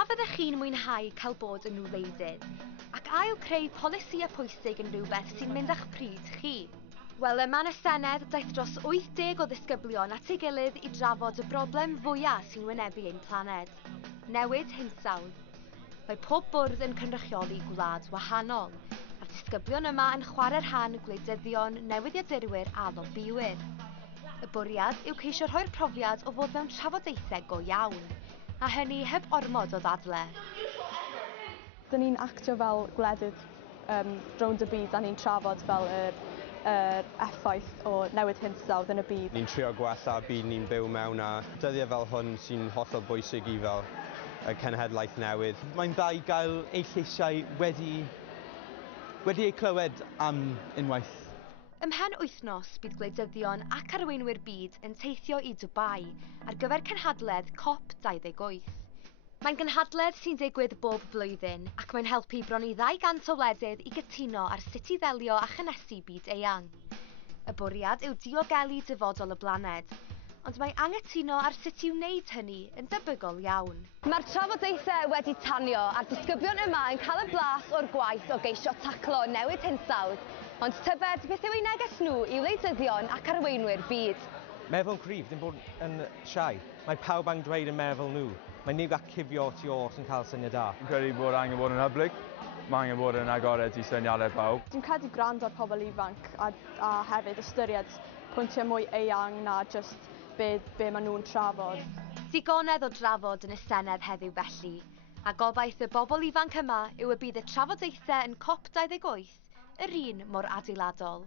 Pa fyddech chi'n mwynhau cael bod yn wleidydd? Ac ail creu polisïau pwysig yn rhywbeth sy'n mynd â'ch pryd chi? Wel, yma yn y Senedd, daeth dros 80 o ddisgyblion at ei gilydd i drafod y broblem fwyaf sy'n wynebu ein planed. Newid hinsawdd. Mae pob bwrdd yn cynrychioli gwlad wahanol, a'r disgyblion yma yn chwarae'r rhan gwleidyddion, newyddiadurwyr a lobbïwyr. Y bwriad yw ceisio rhoi'r profiad o fod mewn trafodaethau go iawn, a hynny heb ormod o ddadle. Dyn ni'n actio fel gwledydd rownd y byd, a ni'n trafod fel yr effaith o newid hinsawdd yn y byd. Ni'n trio gwella byd ni'n byw mewn, a dyddiau fel hwn sy'n hollol bwysig i fel y cenhedlaeth newydd. Mae'n dda i gael eu lleisiau wedi eu clywed am unwaith. Ymhen wythnos, bydd gwleidyddion ac arweinwyr byd yn teithio i Dubai ar gyfer cenhadledd COP28. Mae'n gynhadledd sy'n digwydd bob blwyddyn ac mae'n helpu bron i 200 o wledydd i gytuno ar sut i ddelio a chynesu byd eang. Y bwriad yw diogelu dyfodol y blaned, ond mae angytuno ar sut i'w wneud hynny yn debygol iawn. Mae'r trafodaethau wedi tanio a'r disgyblion yma yn cael y blas o'r gwaith o geisio taclo newid hinsawdd, ond tybed beth yw eu neges nhw i wleidyddion ac arweinwyr byd. Meddwl cryf, ddim bod yn siai. Mae pawb yn dweud yn meddwl nhw. Mae nid ac cifio tu ôl sy'n cael syniad da. Dwi'n credu bod angen bod yn hyblyg. Mae angen bod yn agored i syniadau pawb. Dwi'n credu gwrando ar pobl ifanc a hefyd ystyried pwyntiau mwy eang na just be maen nhw'n trafod. Digonedd o drafod yn y Senedd heddiw felly, a gobaith y bobl ifanc yma yw y bydd y trafodaethau yn COP28 yr un mor adeiladol.